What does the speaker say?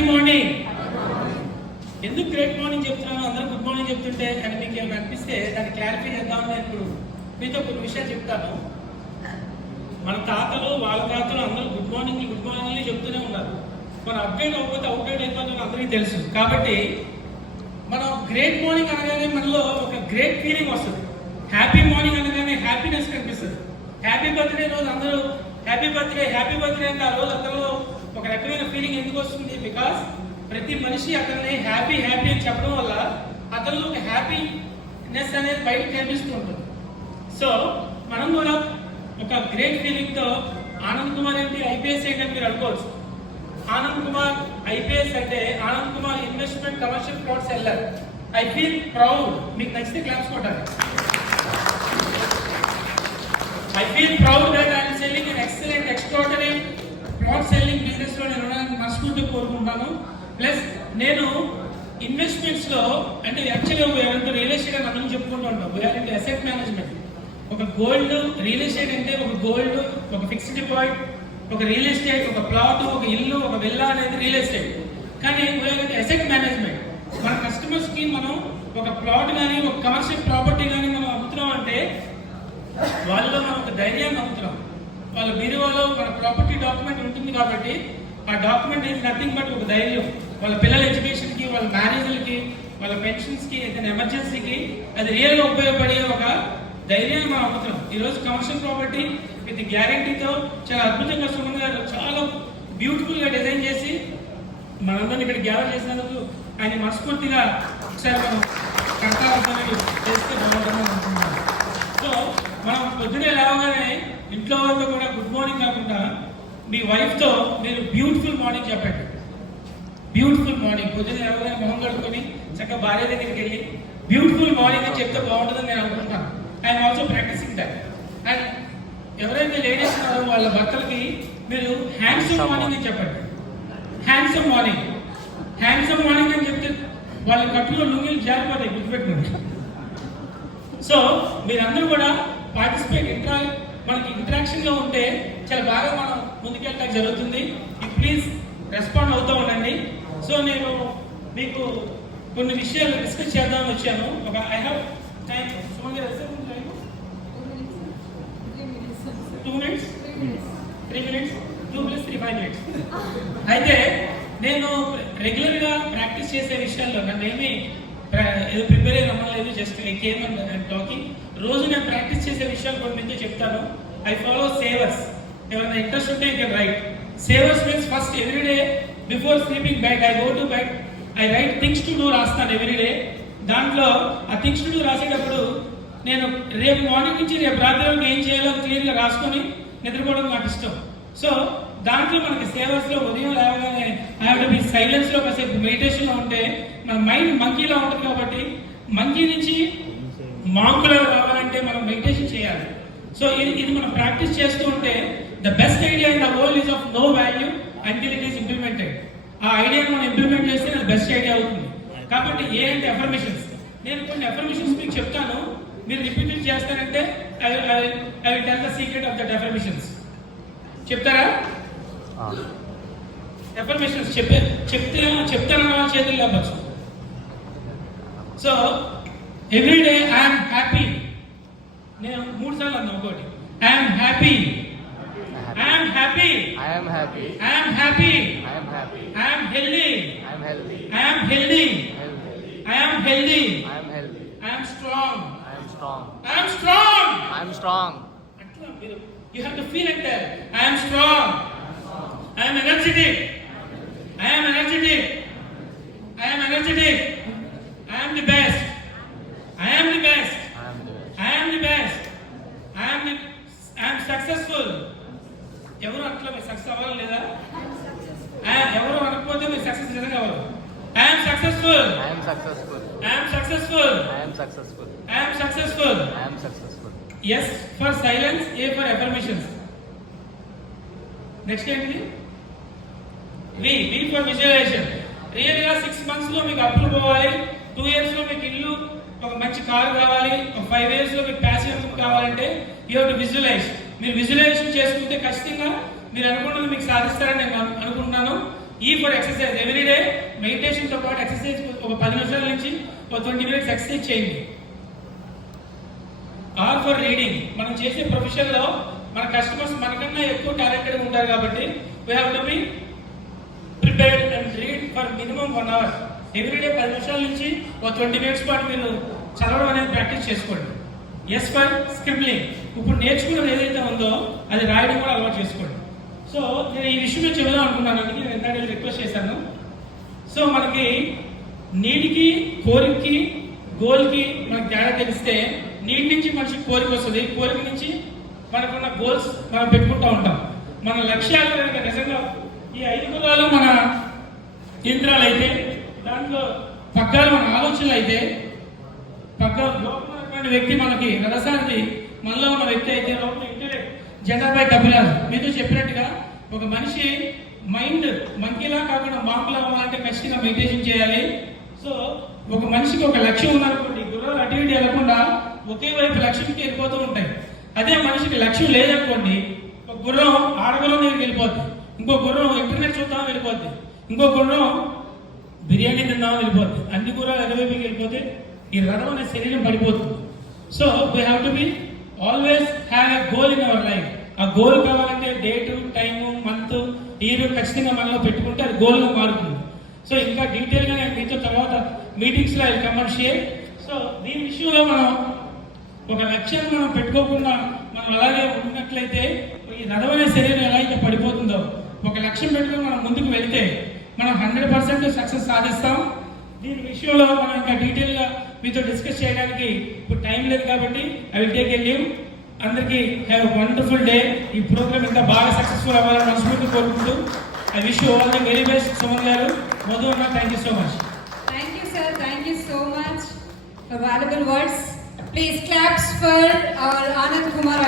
Happy morning. ఎందుకు great morning చెప్తున్నాను, అందరూ గుడ్ మార్నింగ్ చెప్తుంటే అని మీకు ఏమైనా అనిపిస్తే దాన్ని క్లారిఫై చేద్దామని నేను ఇప్పుడు మీతో కొన్ని విషయాలు చెప్తాను. మన తాతలు వాళ్ళ తాతలు అందరూ గుడ్ మార్నింగ్ చెప్తూనే ఉన్నారు. మనం అప్డేట్ అవ్వకపోతే అవుట్డేట్ అయిపోతుందని అందరికీ తెలుసు. కాబట్టి మనం గ్రేట్ మార్నింగ్ అనగానే మనలో ఒక గ్రేట్ ఫీలింగ్ వస్తుంది. హ్యాపీ మార్నింగ్ అనగానే హ్యాపీనెస్ కనిపిస్తుంది. హ్యాపీ బర్త్డే రోజు అందరూ హ్యాపీ బర్త్డే అంటే ఆ రోజు అందరిలో ఒక రకమైన ఫీలింగ్ ఎందుకు వస్తుంది? బికాస్ ప్రతి మనిషి అతన్ని హ్యాపీ అని చెప్పడం వల్ల అతనిలో ఒక హ్యాపీనెస్ అనేది బయటకు కనిపిస్తూ ఉంటుంది. సో మనం కూడా ఒక గ్రేట్ ఫీలింగ్తో ఆనంద్ కుమార్ ఏంటి ఐపీఎస్ ఏంటంటే మీరు అనుకోవచ్చు. ఆనంద్ కుమార్ ఐపీఎస్ అంటే Anand Kumar investment commercial fraud seller. I feel proud. మీకు నచ్చితే క్లాప్స్ కొట్టాలి. I feel proud that I am selling an excellent, extraordinary fraud selling business లో నేను మనస్ఫూర్తిగా కోరుకుంటాను. ప్లస్ నేను ఇన్వెస్ట్మెంట్స్ లో అంటే యాక్చువల్గా ఎవరంతా రియల్ ఎస్టేట్ అని మనం చెప్పుకుంటూ ఉంటాం. We're into asset management. ఒక గోల్డ్ రియల్ ఎస్టేట్ అంటే ఒక గోల్డ్, ఒక ఫిక్స్డ్ డిపాజిట్, ఒక రియల్ ఎస్టేట్, ఒక ప్లాట్, ఒక ఇల్లు, ఒక విల్లా అనేది రియల్ ఎస్టేట్. కానీ వీఆర్ ఇంటూ అసెట్ మేనేజ్మెంట్. మన కస్టమర్స్ కి మనం ఒక ప్లాట్ కానీ ఒక కమర్షియల్ ప్రాపర్టీ కానీ మనం అమ్ముతున్నాం అంటే వాళ్ళలో మనం ఒక ధైర్యాన్ని అమ్ముతున్నాం. వాళ్ళ బీరువాలో మన ప్రాపర్టీ డాక్యుమెంట్ ఉంటుంది కాబట్టి ఆ డాక్యుమెంట్ ఈజ్ నథింగ్ బట్ ఒక ధైర్యం. వాళ్ళ పిల్లల ఎడ్యుకేషన్కి, వాళ్ళ మ్యారేజ్లకి, వాళ్ళ పెన్షన్స్కి, ఏదైనా ఎమర్జెన్సీకి అది రియల్గా ఉపయోగపడే ఒక ధైర్యాన్ని మనం అమ్ముతున్నాం. ఈరోజు కమర్షియల్ ప్రాపర్టీ విత్ గ్యారంటీతో చాలా అద్భుతంగా సుమన్ గారు చాలా బ్యూటిఫుల్గా డిజైన్ చేసి మనందరినీ ఇక్కడ గ్యాదర్ చేసినందుకు ఆయన మనస్ఫూర్తిగా ఒకసారి మనం కర్తార్థం చేస్తే బాగుంటుందని అనుకుంటున్నాం. సో మనం పొద్దునే లేవగానే ఇంట్లో వాళ్ళతో కూడా గుడ్ మార్నింగ్ కాకుండా మీ వైఫ్తో మీరు బ్యూటిఫుల్ మార్నింగ్ చెప్పండి. బ్యూటిఫుల్ మార్నింగ్ పొద్దునే లేవగానే మొహం కడుక్కొని చక్కగా భార్య దగ్గరికి వెళ్ళి బ్యూటిఫుల్ మార్నింగ్ అని చెప్తే బాగుంటుందని నేను అనుకుంటున్నాను. I'm also practicing that. And ఎవరైతే లేడీస్ ఉన్నారో వాళ్ళ భర్తలకి మీరు హ్యాండ్సమ్ మార్నింగ్ అని చెప్పండి. హ్యాండ్సమ్ మార్నింగ్ అని చెప్తే వాళ్ళ కట్టులో లుంగిలు జారిపోతాయి, గుర్తుపెట్టుకోండి. సో మీరందరూ కూడా పార్టిసిపేట్ మనకి ఇంటరాక్షన్లో ఉంటే చాలా బాగా మనం ముందుకెళ్ళడానికి జరుగుతుంది. ప్లీజ్ రెస్పాండ్ అవుతూ ఉండండి. సో నేను మీకు కొన్ని విషయాలు డిస్కస్ చేద్దామని వచ్చాను. ఒక I have time 2 minutes 3 minutes 2 plus 3 5 minutes. అయితే నేను రెగ్యులర్గా ప్రాక్టీస్ చేసే విషయాల్లో నన్ను ఏదో ప్రిపేర్ అయ్యి రమ్మలేదు. Just I came and talking. రోజు నేను ప్రాక్టీస్ చేసే విషయాలు కొన్ని మీతో చెప్తాను. I follow savers. ఎవరైనా ఇంట్రెస్ట్ ఉంటే you can write. Savers means first everyday before sleeping bed I go to bed I write things to do రాస్తాను ఎవ్రీడే. దాంట్లో ఆ థింగ్స్ టు డూ రాసేటప్పుడు నేను రేపు మార్నింగ్ నుంచి రేపు రాత్రి వరకు ఏం చేయాలో క్లియర్గా రాసుకొని నిద్రపోవడం నాకు ఇష్టం. సో దాంట్లో మనకి సేవర్స్లో ఉదయం లేవగానే ఐ హావ్ టు బి సైలెన్స్లో కాసేపు మెడిటేషన్లో ఉంటే మన మైండ్ మంకీలో ఉంటుంది. కాబట్టి మంకీ నుంచి మాంకులో రావాలంటే మనం మెడిటేషన్ చేయాలి. సో ఇది మనం ప్రాక్టీస్ చేస్తూ ఉంటే the best idea in the world is of no value until it is implemented. ఆ ఐడియాని మనం ఇంప్లిమెంట్ చేస్తే అది బెస్ట్ ఐడియా అవుతుంది. కాబట్టి అంటే అఫర్మేషన్స్. నేను కొన్ని అఫర్మేషన్స్ మీకు చెప్తాను, మీరు రిపీట్ చేస్తారంటే I will tell the secret of that affirmations. చెప్తారా? అఫర్మేషన్స్ చెప్తారన్న వాళ్ళ చేతులు లేవచ్చు. So everyday I'm happy. నేను 3 సార్లు అన్నా. ఒకటి I'm happy, I'm happy, I'm happy, I'm happy, I'm happy, I'm healthy, I'm healthy, I'm healthy, I'm healthy, I'm healthy, I'm strong, I'm strong, I'm strong, I'm strong. అట్లా మీరు you have to feel like that. I am strong, I am energetic, I am energetic, I am energetic, I am the best, I am the best, I am the best, I am successful. ఎవరు అట్లా మీరు success అవ్వాలి లేదా? ఎవరు అనకపోతే మీరు success నిజంగా అవ్వరు. I am successful, I am successful, I am successful, I am successful, I am successful, I am successful. S for silence, A for affirmations. Next ఏంటిది? V for visualization. రియల్గా 6 months లో మీకు అప్పులు పోవాలి, 2 years లో మీకు ఇల్లు ఒక మంచి కారు కావాలి, ఒక 5 years లో మీకు ప్యాసివ్ ఇన్కమ్ కావాలంటే యూ హావ్ టు విజువలైజ్. మీరు విజువలైజేషన్ చేసుకుంటే ఖచ్చితంగా మీరు అనుకున్నది మీకు సాధిస్తారని నేను అనుకుంటున్నాను. ఈ ఫర్ ఎక్సర్సైజ్ ఎవ్రీడే మెడిటేషన్తో పాటు ఎక్సర్సైజ్ ఒక 10 నిమిషాల నుంచి ఒక 20 మినిట్స్ ఎక్సర్సైజ్ చేయండి. R for reading. మనం చేసే ప్రొఫెషన్లో మన కస్టమర్స్ మనకన్నా ఎక్కువ టాలెంటెడ్ ఉంటారు కాబట్టి we have to be prepared and read for minimum 1 hour. Everyday 10 నిమిషాల నుంచి ఒక 20 మినిట్స్ పాటు మీరు చదవడం అనేది ప్రాక్టీస్ చేసుకోండి. S for scribbling. ఇప్పుడు నేర్చుకున్నది ఏదైతే ఉందో అది రాయడం కూడా అలవాటు చేసుకోండి. సో నేను ఈ విషయం చెబుదాం అనుకున్నాను, అందుకే నేను ఇందాక రిక్వెస్ట్ చేశాను. సో మనకి నీటికి, కోరికకి, గోల్కి మనకి తేడా తెలిస్తే నీటి నుంచి మనిషికి కోరిక వస్తుంది, కోరిక నుంచి మనకున్న గోల్స్ మనం పెట్టుకుంటూ ఉంటాం. మన లక్ష్యాలు కనుక నిజంగా ఈ 5 గుణాలు మన యంత్రాలు అయితే, దాంట్లో పగ్గాలు మన ఆలోచనలు అయితే, లోపల ఉన్నటువంటి వ్యక్తి మనకి రసాన్ని మనలో ఉన్న వ్యక్తి అయితే లోపల ఇంటెలెక్ట్ జెండాపై కపిరాజు మీతో చెప్పినట్టుగా ఒక మనిషి మైండ్ మంకీలా కాకుండా మాకులా అవ్వాలంటే ఖచ్చితంగా మెడిటేషన్ చేయాలి. సో ఒక మనిషికి ఒక లక్ష్యం ఉందనుకోండి, గుర్రాలు అటు ఇటు వెళ్ళకుండా ఒకే వైపు లక్ష్యంకి వెళ్ళిపోతూ ఉంటాయి. అదే మనిషికి లక్ష్యం లేదనుకోండి, ఒక గుర్రం ఆడగుర్రం దగ్గరికి వెళ్ళిపోద్ది, ఇంకో గుర్రం ఇంటర్నెట్ చూద్దామని వెళ్ళిపోద్ది, ఇంకో గుర్రం బిర్యానీ తిందామని వెళ్ళిపోద్ది. అన్ని గుర్రాలు ఎడవైపుకి వెళ్ళిపోతే ఈ రథం అనే శరీరం పడిపోతుంది. So we have to be always have a goal in our life. ఆ గోల్ కావాలంటే డేటు, టైము, మంత్, ఇయర్ ఖచ్చితంగా మనలో పెట్టుకుంటే అది గోల్గా మారుతుంది. సో ఇంకా డీటెయిల్గా నేను మీతో తర్వాత మీటింగ్స్లో అది కమెంట్ షేర్. సో దీని విషయంలో మనం ఒక లక్ష్యాన్ని మనం పెట్టుకోకుండా మనం అలాగే ఉన్నట్లయితే ఈ రథం అనే శరీరం ఎలా అయితే పడిపోతుందో, ఒక లక్ష్యం పెట్టుకుని మనం ముందుకు వెళ్తే మనం 100% సక్సెస్ సాధిస్తాం. దీని విషయంలో మనం ఇంకా డీటెయిల్గా మీతో డిస్కస్ చేయడానికి ఇప్పుడు టైం లేదు కాబట్టి I will take a leave. అందరికీ హ్యావ్ వండర్ఫుల్ డే. ఈ ప్రోగ్రామ్ ఇంకా బాగా సక్సెస్ఫుల్ అవ్వాలని మనస్ఫూర్తి కోరుకుంటూ I wish you all the very best. Suman గారు, మధు అన్న, thank you so much. Thank you, sir. Thank you so much for valuable words. Please claps for our Anand Kumar.